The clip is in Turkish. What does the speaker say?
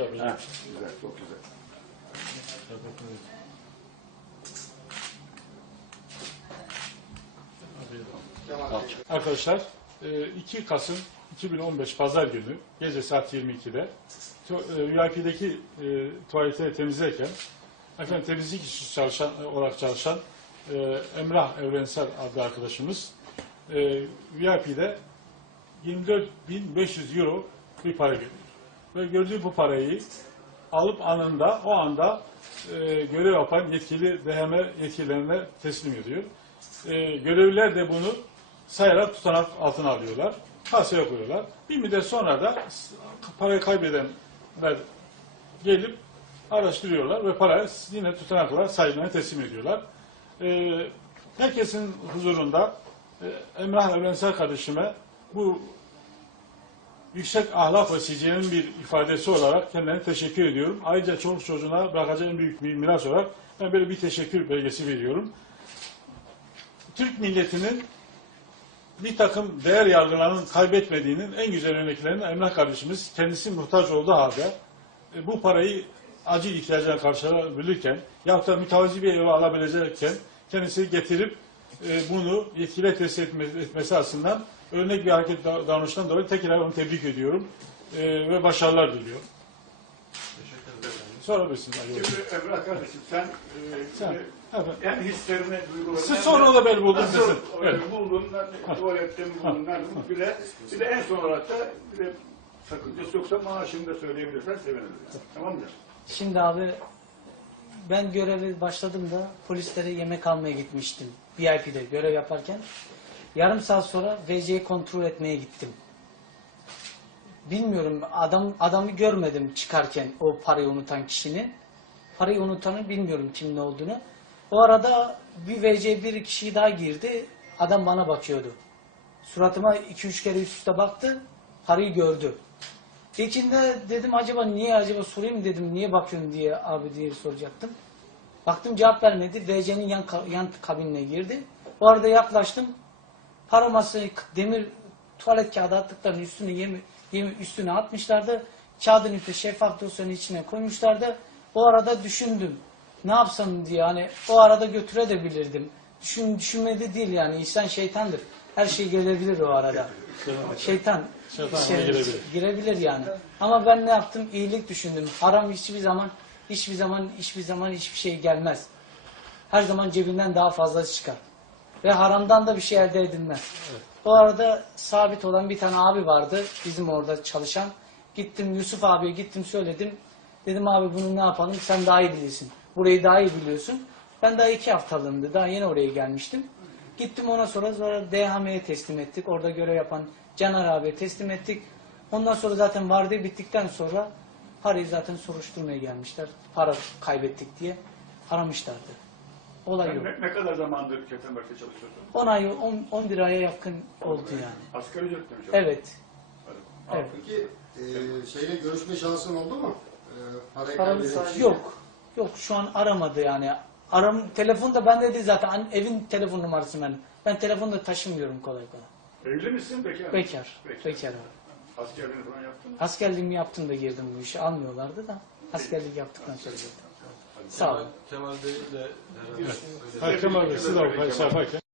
yapacağım. Ha, güzel, çok güzel. Arkadaşlar e, 2 Kasım 2015 Pazar günü gece saat 22'de tu- e, VIP'deki e, tuvaleti temizlerken efendim temizlik işi çalışan olarak çalışan e, Emrah Evrensel adlı arkadaşımız e, VIP'de 24.500 euro bir para görüyor. Ve gördüğü bu parayı alıp anında o anda e, görev yapan yetkili DHM yetkililerine teslim ediyor. E, görevliler de bunu sayarak tutanak altına alıyorlar. Kasaya koyuyorlar. Bir müddet sonra da parayı kaybedenler gelip araştırıyorlar ve parayı yine tutanakla sahibine teslim ediyorlar. E, herkesin huzurunda e, Emrah Evrensel kardeşime bu yüksek ahlak ve siciyenin bir ifadesi olarak kendilerine teşekkür ediyorum. Ayrıca çoluk çocuğuna bırakacağı en büyük bir miras olarak ben böyle bir teşekkür belgesi veriyorum. Türk milletinin bir takım değer yargılarının kaybetmediğinin en güzel örneklerinden Emrah kardeşimiz kendisi muhtaç olduğu halde e, bu parayı acil ihtiyacına karşılayabilirken yahut da mütevazi bir eve alabilecekken kendisi getirip e, bunu yetkiliye teslim etme- etmesi açısından örnek bir hareket da- davranıştan dolayı tekrar onu tebrik ediyorum e, ve başarılar diliyorum. Sorabilirsiniz. Ali Bey. Şimdi Emrah kardeşim sen, e, Sen, e, efendim. hem hislerini, duygularını... Siz sonra da beni Nasıl desin. Evet. buldun, tuvalette mi buldun, nerede buldun? Bir de, bir de en son olarak da bir de sakıncası yoksa maaşını da söyleyebilirsen seviniriz. Tamam mı? Şimdi abi ben görevi başladığımda polislere yemek almaya gitmiştim. VIP'de görev yaparken. Yarım saat sonra VC'yi kontrol etmeye gittim. Bilmiyorum adam adamı görmedim çıkarken o parayı unutan kişinin. Parayı unutanı bilmiyorum kim ne olduğunu. O arada bir VC bir kişi daha girdi. Adam bana bakıyordu. Suratıma iki üç kere üst üste baktı. Parayı gördü. İlkinde dedim acaba niye acaba sorayım dedim niye bakıyorsun diye abi diye soracaktım. Baktım cevap vermedi. VC'nin yan, yan kabinine girdi. O arada yaklaştım. Para masayı k- demir tuvalet kağıdı attıklarının üstüne yemi, yemi üstüne atmışlardı. Kağıdın üstüne şeffaf dosyanın içine koymuşlardı. O arada düşündüm. Ne yapsam diye hani o arada götürebilirdim. Düşün, düşünmedi değil yani insan şeytandır. Her şey gelebilir o arada. Şeytan, Şeytan şey- girebilir. girebilir yani. Ama ben ne yaptım? İyilik düşündüm. Haram hiçbir zaman hiçbir zaman hiçbir zaman hiçbir şey gelmez. Her zaman cebinden daha fazlası çıkar. Ve haramdan da bir şey elde edilmez. O arada sabit olan bir tane abi vardı bizim orada çalışan. Gittim Yusuf abiye gittim söyledim. Dedim abi bunu ne yapalım sen daha iyi bilirsin. Burayı daha iyi biliyorsun. Ben daha iki haftalığımdı. Daha yeni oraya gelmiştim. Gittim ona sonra sonra DHM'ye teslim ettik. Orada görev yapan Caner abiye teslim ettik. Ondan sonra zaten vardiya bittikten sonra parayı zaten soruşturmaya gelmişler. Para kaybettik diye aramışlardı. Olay yok. Ne, ne kadar zamandır Ketenberk'te çalışıyorsun? 10 ay, 10, 11 aya yakın oldu yani. Asgari ücretle mi çalışıyorsun? Evet. Evet. Peki e, şeyle görüşme şansın oldu mu? E, parayı Paramız. Yok. Yok şu an aramadı yani. Aram telefon da bende değil zaten. An- Evin telefon numarası benim. Ben telefonu da taşımıyorum kolay kolay. Evli misin bekar mısın? Bekar. Bekar. Bekar abi. Askerliğini falan yaptın mı? Askerliğimi yaptım da girdim bu işe. Almıyorlardı da. Askerlik yaptıktan sonra girdim. Sağ olun. Kemal Bey ile Ha, Kemal Bey siz de o şey yaparken